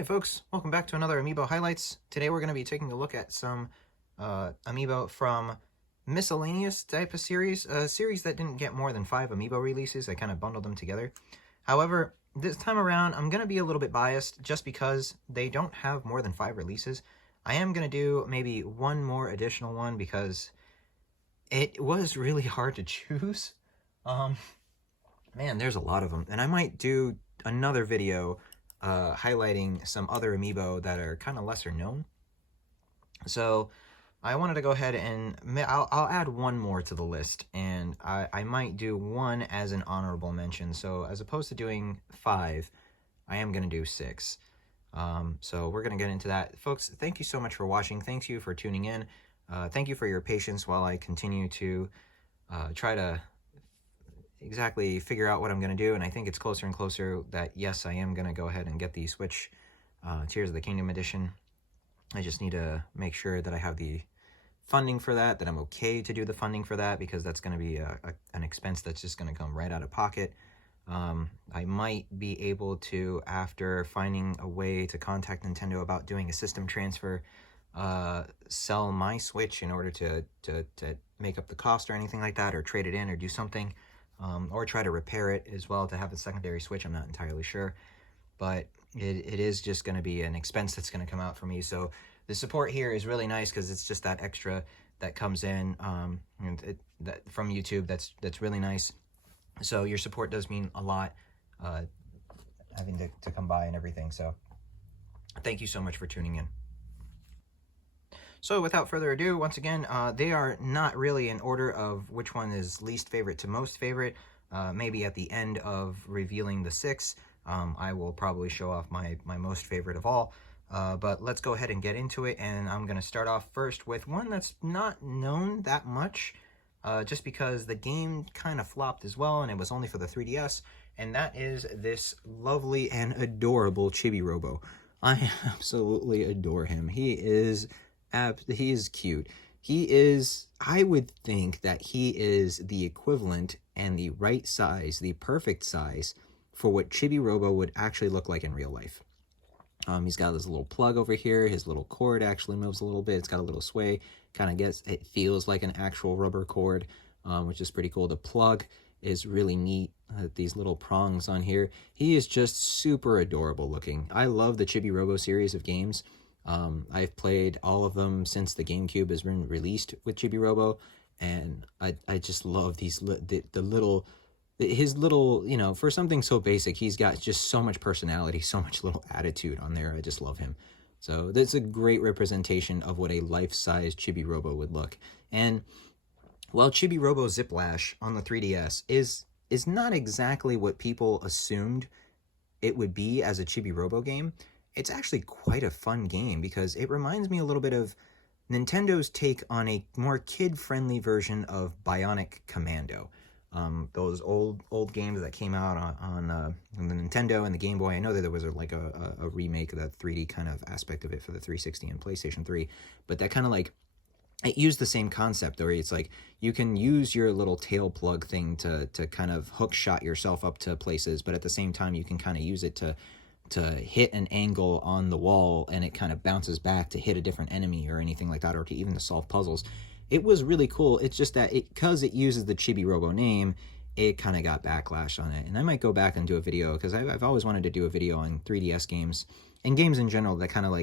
Hey folks, welcome back to another Amiibo Highlights. Today we're going to be taking a look at some Amiibo from miscellaneous type of series, a series that didn't get more than 5 Amiibo releases. I kind of bundled them together. However, this time around I'm going to be a little bit biased just because they don't have more than 5 releases. I am going to do maybe one more additional one because it was really hard to choose. Man, there's a lot of them, and I might do another video highlighting some other Amiibo that are kind of lesser known. So I wanted to go ahead and I'll add one more to the list, and I might do one as an honorable mention. So as opposed to doing 5, I am going to do 6. So we're going to get into that. Folks, thank you so much for watching. Thank you for tuning in. Thank you for your patience while I continue to try to exactly figure out what I'm going to do, and I think it's closer and closer that yes, I am going to go ahead and get the Switch Tears of the Kingdom edition. I just need to make sure that I have the funding for that I'm okay to do the funding for that, because that's going to be an expense that's just going to come right out of pocket. I might be able to, after finding a way to contact Nintendo about doing a system transfer, sell my Switch in order to make up the cost or anything like that, or trade it in or do something. Or try to repair it as well to have a secondary Switch. I'm not entirely sure, but it is just going to be an expense that's going to come out for me. So the support here is really nice because it's just that extra that comes in from YouTube. That's really nice. So your support does mean a lot, having to come by and everything. So thank you so much for tuning in. So without further ado, once again, they are not really in order of which one is least favorite to most favorite. Maybe at the end of revealing the 6, I will probably show off my most favorite of all. But let's go ahead and get into it, and I'm going to start off first with one that's not known that much, just because the game kind of flopped as well, and it was only for the 3DS, and that is this lovely and adorable Chibi Robo. I absolutely adore him. He is cute. He is, I would think that he is the equivalent and the right size, the perfect size for what Chibi Robo would actually look like in real life. He's got this little plug over here. His little cord actually moves a little bit. It's got a little sway. It feels like an actual rubber cord, which is pretty cool. The plug is really neat. These little prongs on here. He is just super adorable looking. I love the Chibi Robo series of games. I've played all of them since the GameCube has been released with Chibi Robo, and I just love these his little, you know, for something so basic, he's got just so much personality, so much little attitude on there. I just love him. So that's a great representation of what a life-size Chibi Robo would look. And while Chibi Robo Zip Lash on the 3DS is not exactly what people assumed it would be as a Chibi Robo game, it's actually quite a fun game because it reminds me a little bit of Nintendo's take on a more kid-friendly version of Bionic Commando. Those old games that came out on the Nintendo and the Game Boy. I know that there was a remake of that 3D kind of aspect of it for the 360 and PlayStation 3, but that kind of it used the same concept where it's like you can use your little tail plug thing to kind of hook shot yourself up to places, but at the same time you can kind of use it to hit an angle on the wall, and it kind of bounces back to hit a different enemy or anything like that, or to even to solve puzzles. It was really cool. It's just that because it uses the Chibi Robo name, it kind of got backlash on it. And I might go back and do a video, because I've always wanted to do a video on 3DS games, and games in general that kind of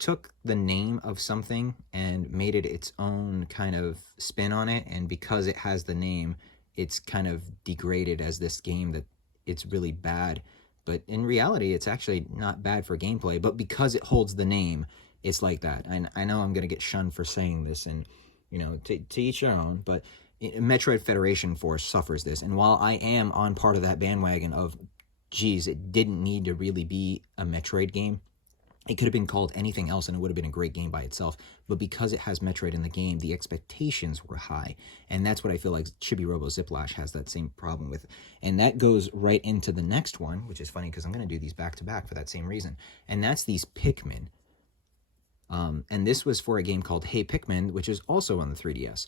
took the name of something and made it its own kind of spin on it, and because it has the name, it's kind of degraded as this game that it's really bad. But in reality, it's actually not bad for gameplay, but because it holds the name, it's like that. And I know I'm going to get shunned for saying this, and, you know, to each their own, but Metroid Federation Force suffers this. And while I am on part of that bandwagon of, geez, it didn't need to really be a Metroid game, it could have been called anything else and it would have been a great game by itself. But because it has Metroid in the game, the expectations were high. And that's what I feel like Chibi Robo Zip Lash has that same problem with. And that goes right into the next one, which is funny because I'm going to do these back to back for that same reason. And that's these Pikmin. And this was for a game called Hey Pikmin, which is also on the 3DS.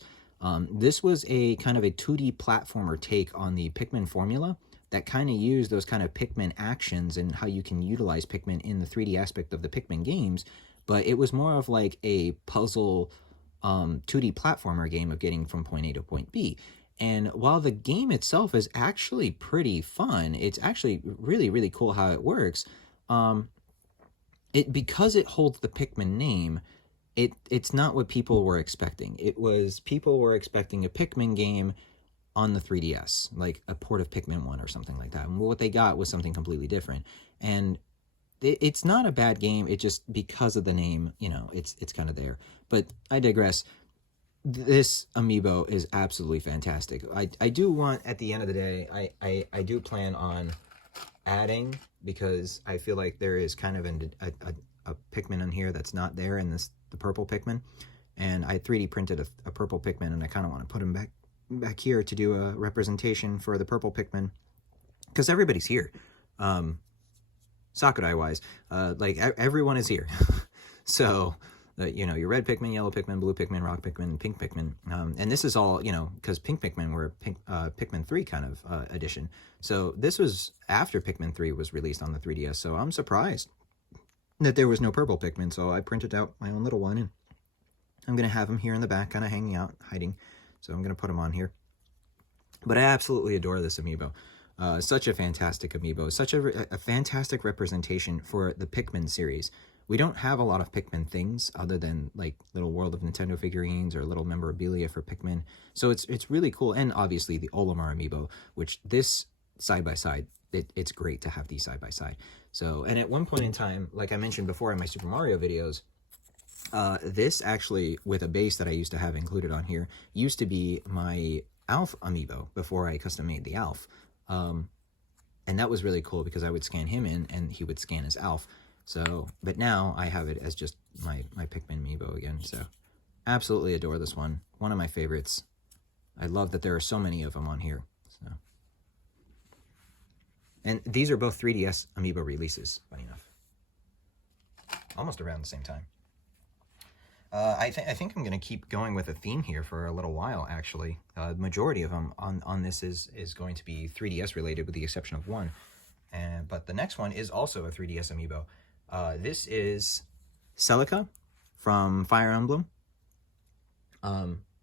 This was a kind of a 2D platformer take on the Pikmin formula that kind of used those kind of Pikmin actions and how you can utilize Pikmin in the 3D aspect of the Pikmin games, but it was more of like a puzzle 2D platformer game of getting from point A to point B. And while the game itself is actually pretty fun, it's actually really, really cool how it works. Because it holds the Pikmin name, it's not what people were expecting. People were expecting a Pikmin game on the 3DS, like a port of Pikmin 1 or something like that. And what they got was something completely different. And it's not a bad game. It just, because of the name, you know, it's kind of there. But I digress. This Amiibo is absolutely fantastic. I do want, at the end of the day, I do plan on adding, because I feel like there is kind of a Pikmin in here that's not there in the purple Pikmin. And I 3D printed a purple Pikmin, and I kind of want to put him back here to do a representation for the purple Pikmin, because everybody's here. Sakurai wise, like everyone is here. So you know, your red Pikmin, yellow Pikmin, blue Pikmin, rock Pikmin, and pink Pikmin. And this is all, you know, because pink Pikmin were Pikmin 3 kind of edition. So this was after Pikmin 3 was released on the 3DS. So I'm surprised that there was no purple Pikmin. So I printed out my own little one, and I'm going to have him here in the back, kind of hanging out, hiding. So I'm going to put him on here. But I absolutely adore this Amiibo. Such a fantastic Amiibo. Such a fantastic representation for the Pikmin series. We don't have a lot of Pikmin things other than like little World of Nintendo figurines or little memorabilia for Pikmin. So it's really cool. And obviously the Olimar Amiibo, which this side-by-side, it's great to have these side-by-side. So, and at one point in time, like I mentioned before in my Super Mario videos, this actually, with a base that I used to have included on here, used to be my Alf Amiibo before I custom made the Alf. And that was really cool because I would scan him in and he would scan as Alf. So, but now I have it as just my Pikmin Amiibo again. So, absolutely adore this one. One of my favorites. I love that there are so many of them on here. So, and these are both 3DS Amiibo releases, funny enough. Almost around the same time. I think I'm going to keep going with a theme here for a little while, actually. The majority of them on this is going to be 3DS related, with the exception of one. But the next one is also a 3DS Amiibo. This is Celica from Fire Emblem.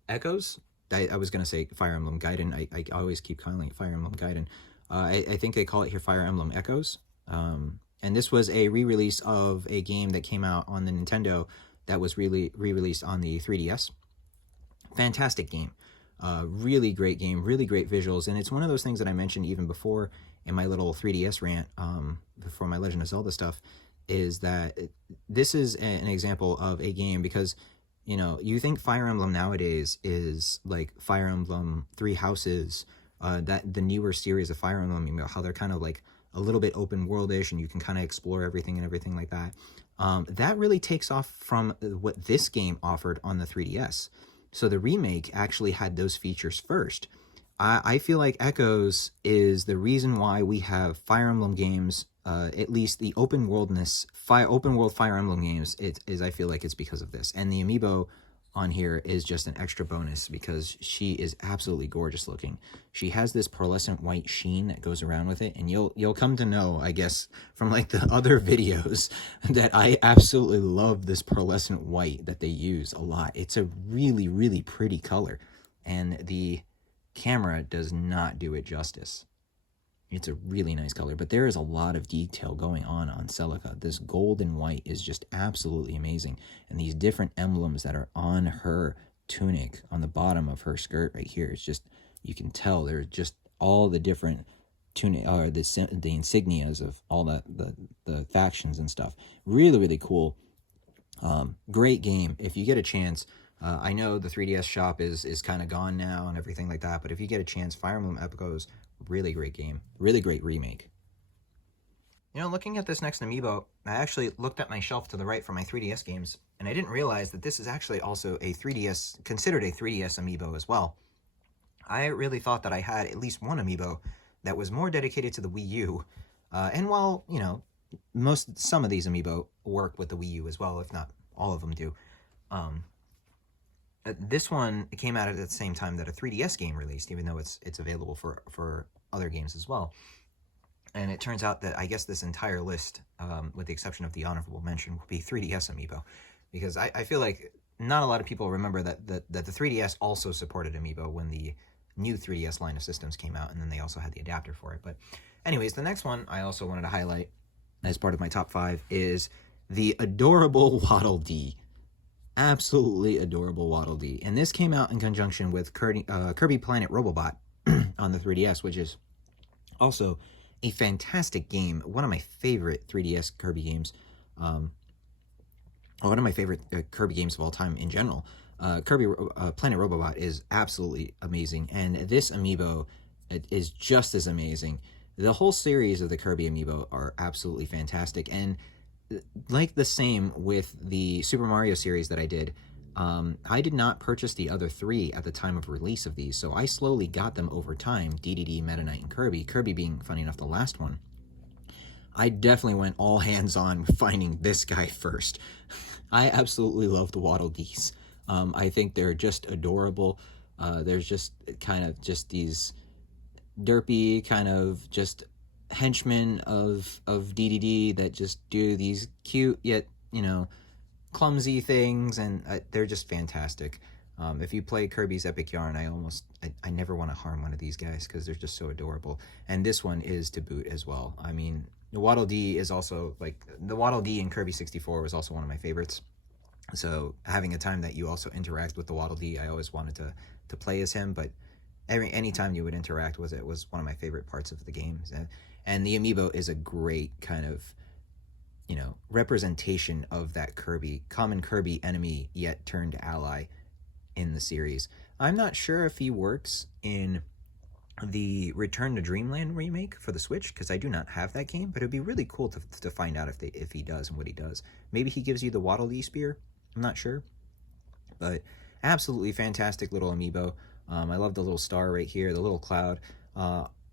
Echoes. I was going to say Fire Emblem Gaiden. I always keep calling it Fire Emblem Gaiden. I think they call it here Fire Emblem Echoes. And this was a re-release of a game that came out on the Nintendo that was really re-released on the 3DS. Fantastic game. Really great game. Really great visuals. And it's one of those things that I mentioned even before in my little 3DS rant before my Legend of Zelda stuff, is that this is an example of a game, because, you know, you think Fire Emblem nowadays is like Fire Emblem Three Houses, that the newer series of Fire Emblem, you know, how they're kind of like a little bit open worldish and you can kind of explore everything and everything like that. That really takes off from what this game offered on the 3DS. So the remake actually had those features first. I feel like Echoes is the reason why we have Fire Emblem games, at least the open world Fire Emblem games, I feel like it's because of this. And the Amiibo on here is just an extra bonus because she is absolutely gorgeous looking. She has this pearlescent white sheen that goes around with it, and you'll come to know, I guess, from like the other videos, that I absolutely love this pearlescent white that they use a lot. It's a really, really pretty color, and the camera does not do it justice. It's a really nice color, but there is a lot of detail going on Celica. This gold and white is just absolutely amazing. And these different emblems that are on her tunic, on the bottom of her skirt right here, it's just, you can tell there's just all the different tunic, or the insignias of all the factions and stuff. Really, really cool. Great game. If you get a chance, I know the 3DS shop is kind of gone now and everything like that, but if you get a chance, Fire Emblem Echoes, really great game. Really great remake. You know, looking at this next Amiibo, I actually looked at my shelf to the right for my 3DS games, and I didn't realize that this is actually also a 3DS, considered a 3DS Amiibo as well. I really thought that I had at least one Amiibo that was more dedicated to the Wii U. And while, you know, some of these Amiibo work with the Wii U as well, if not all of them do. This one came out at the same time that a 3DS game released, even though it's available for other games as well. And it turns out that I guess this entire list, with the exception of the honorable mention, will be 3DS Amiibo, because I feel like not a lot of people remember that the 3DS also supported Amiibo when the new 3DS line of systems came out, and then they also had the adapter for it. But anyways, the next one I also wanted to highlight as part of my top 5 is the adorable Waddle Dee. Absolutely adorable Waddle Dee. And this came out in conjunction with Kirby Planet Robobot on the 3DS, which is also a fantastic game. One of my favorite 3DS Kirby games. One of my favorite Kirby games of all time in general. Kirby Planet Robobot is absolutely amazing, and this Amiibo is just as amazing. The whole series of the Kirby Amiibo are absolutely fantastic, and like the same with the Super Mario series that I did, I did not purchase the other 3 at the time of release of these, so I slowly got them over time, DDD, Meta Knight, and Kirby. Kirby being, funny enough, the last one. I definitely went all hands on finding this guy first. I absolutely love the Waddle Dees. I think they're just adorable. There's just kind of just these derpy kind of just henchmen of DDD that just do these cute yet, clumsy things, and they're just fantastic. If you play Kirby's Epic Yarn, I never want to harm one of these guys because they're just so adorable. And this one is to boot as well. I mean, the Waddle Dee is also, the Waddle Dee in Kirby 64 was also one of my favorites. So having a time that you also interact with the Waddle Dee, I always wanted to play as him, but any time you would interact with it was one of my favorite parts of the game. And the Amiibo is a great kind of, representation of that common Kirby enemy yet turned ally in the series. I'm not sure if he works in the Return to Dreamland remake for the Switch, because I do not have that game, but it'd be really cool to find out if he does and what he does. Maybe he gives you the Waddle Dee spear. I'm not sure, but absolutely fantastic little Amiibo. I love the little star right here, the little cloud.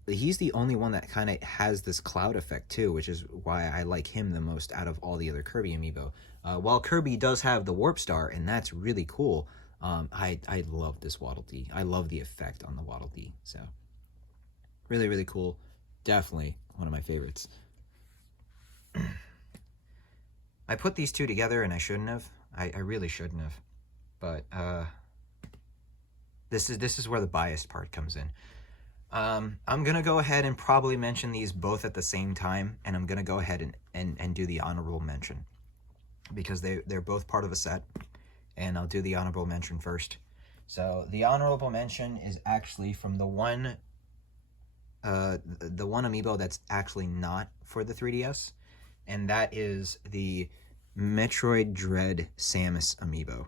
He's the only one that kind of has this cloud effect too, which is why I like him the most out of all the other Kirby Amiibo. While Kirby does have the warp star, and that's really cool, I love this Waddle Dee. I love the effect on the Waddle Dee. So really, really cool. Definitely one of my favorites. I put these two together and I shouldn't have. I really shouldn't have. But this is where the biased part comes in. I'm going to go ahead and probably mention these both at the same time, and I'm going to go ahead and do the honorable mention, because they're both part of a set, and I'll do the honorable mention first. So the honorable mention is actually from the one Amiibo that's actually not for the 3DS, and that is the Metroid Dread Samus Amiibo.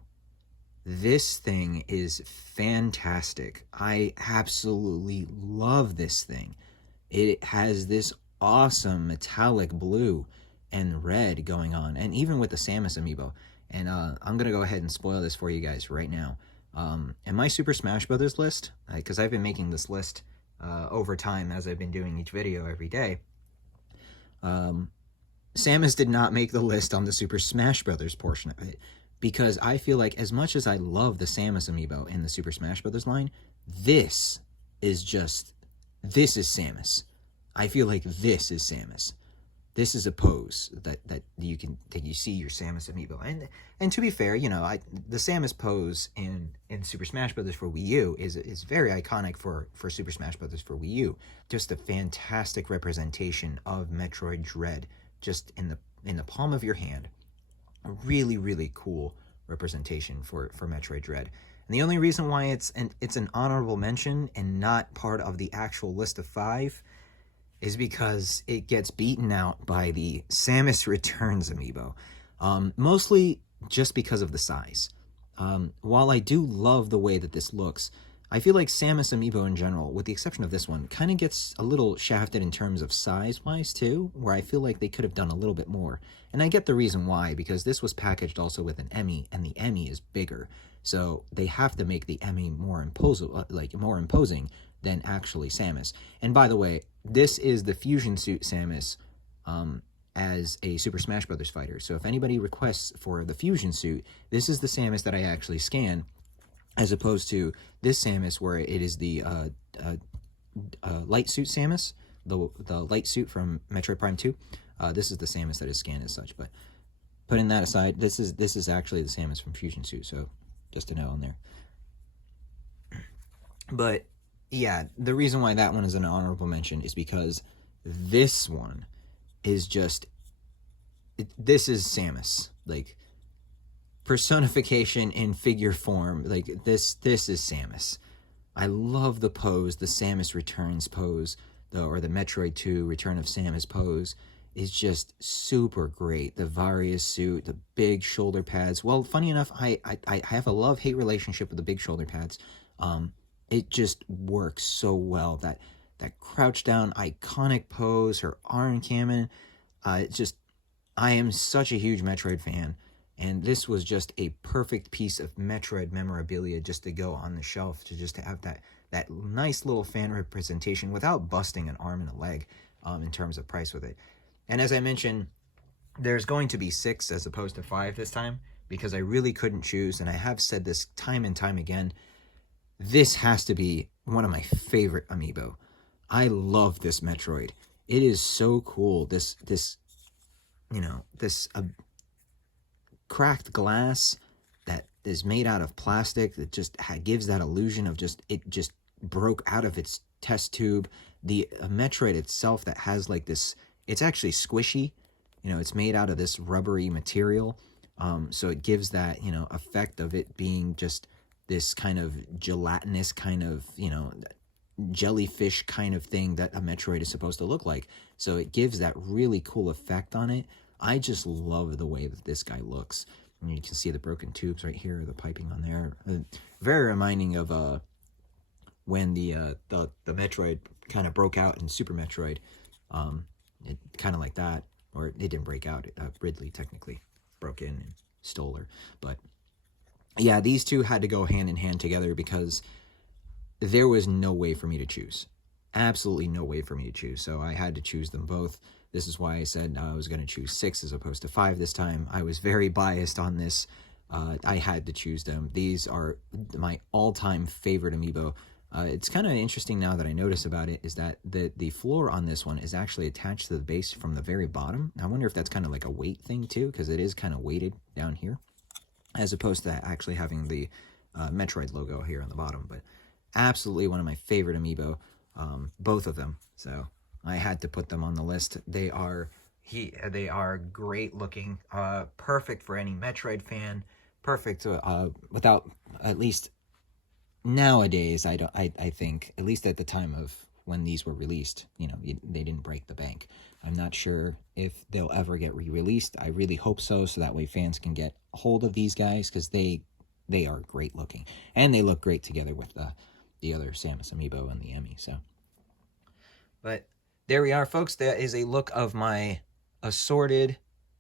This thing is fantastic. I absolutely love this thing. It has this awesome metallic blue and red going on, and even with the Samus Amiibo. And I'm going to go ahead and spoil this for you guys right now. In my Super Smash Brothers list, because I've been making this list over time as I've been doing each video every day, Samus did not make the list on the Super Smash Brothers portion of it, because I feel like as much as I love the Samus Amiibo in the Super Smash Brothers line, this is Samus. I feel like this is Samus. This is a pose that you see your Samus Amiibo. And to be fair, the Samus pose in Super Smash Brothers for Wii U is very iconic for Super Smash Brothers for Wii U. Just a fantastic representation of Metroid Dread, just in the palm of your hand. A really, really cool representation for Metroid Dread. And the only reason why it's an honorable mention and not part of the actual list of 5 is because it gets beaten out by the Samus Returns Amiibo. Mostly just because of the size. While I do love the way that this looks, I feel like Samus Amiibo in general, with the exception of this one, kind of gets a little shafted in terms of size-wise too, where I feel like they could have done a little bit more. And I get the reason why, because this was packaged also with an Emmy, and the Emmy is bigger. So they have to make the Emmy more imposing than actually Samus. And by the way, this is the Fusion Suit Samus as a Super Smash Bros. Fighter. So if anybody requests for the Fusion Suit, this is the Samus that I actually scan as opposed to this Samus where it is the light suit Samus, the light suit from Metroid Prime 2. This is the Samus that is scanned as such, but putting that aside, this is actually the Samus from Fusion Suit, so just to know on there. But yeah, the reason why that one is an honorable mention is because this one is just, this is Samus, like personification in figure form. Like this is Samus. I love the pose, the Samus Returns pose, or the Metroid 2 Return of Samus pose is just super great. The Various suit, the big shoulder pads. Well, funny enough, I have a love-hate relationship with the big shoulder pads. It just works so well. That crouch down iconic pose, her arm cannon. It's just, I am such a huge Metroid fan, and this was just a perfect piece of Metroid memorabilia just to go on the shelf, to just have that nice little fan representation without busting an arm and a leg in terms of price with it. And as I mentioned, there's going to be 6 as opposed to 5 this time, because I really couldn't choose, and I have said this time and time again, this has to be one of my favorite Amiibo. I love this Metroid. It is so cool. This cracked glass that is made out of plastic that just gives that illusion of it just broke out of its test tube. The Metroid itself that has like this, it's actually squishy. It's made out of this rubbery material. So it gives that, effect of it being just this kind of gelatinous kind of, jellyfish kind of thing that a Metroid is supposed to look like. So it gives that really cool effect on it. I just love the way that this guy looks. And you can see the broken tubes right here, the piping on there. Very reminding of when the Metroid kind of broke out in Super Metroid. It kind of like that, or it didn't break out. Ridley technically broke in and stole her. But yeah, these two had to go hand in hand together because there was no way for me to choose. Absolutely no way for me to choose. So I had to choose them both. This is why I said I was going to choose 6 as opposed to 5 this time. I was very biased on this. I had to choose them. These are my all-time favorite Amiibo. It's kind of interesting now that I notice about it is that the floor on this one is actually attached to the base from the very bottom. I wonder if that's kind of like a weight thing too, because it is kind of weighted down here, as opposed to actually having the Metroid logo here on the bottom. But absolutely one of my favorite Amiibo, both of them. So I had to put them on the list. They are great looking, perfect for any Metroid fan, perfect without, at least nowadays, I think, at least at the time of when these were released, they didn't break the bank. I'm not sure if they'll ever get re-released. I really hope so that way fans can get a hold of these guys, because they are great looking, and they look great together with the other Samus Amiibo and the Emmy. So, but there we are, folks. That is a look of my assorted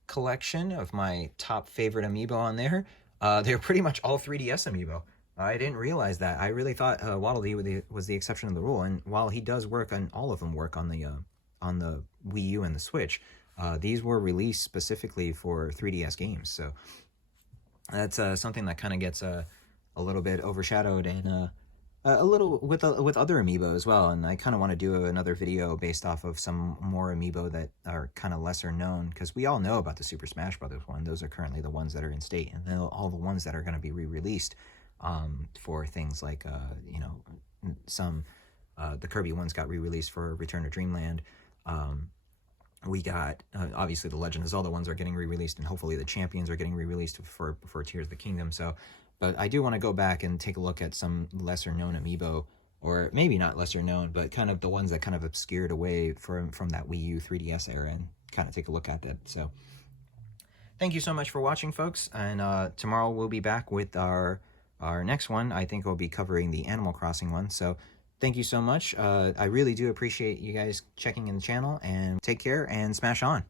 collection of my top favorite Amiibo on there. They're pretty much all 3DS Amiibo. I didn't realize that. I really thought Waddle Dee was the exception of the rule, and while he does work on, all of them work on the Wii U and the Switch, these were released specifically for 3DS games. So that's something that kind of gets a little bit overshadowed, and a little with other Amiibo as well. And I kind of want to do another video based off of some more Amiibo that are kind of lesser known, because we all know about the Super Smash Brothers one. Those are currently the ones that are in state, and then all the ones that are going to be re-released for things like some the Kirby ones got re-released for Return to Dreamland. We got obviously the Legend of Zelda ones are getting re-released, and hopefully the Champions are getting re-released for Tears of the Kingdom. So, but I do want to go back and take a look at some lesser known Amiibo, or maybe not lesser known, but kind of the ones that kind of obscured away from that Wii U 3DS era, and kind of take a look at that. So thank you so much for watching, folks, and tomorrow we'll be back with our next one. I think we'll be covering the Animal Crossing one. So thank you so much. I really do appreciate you guys checking in the channel, and take care and smash on.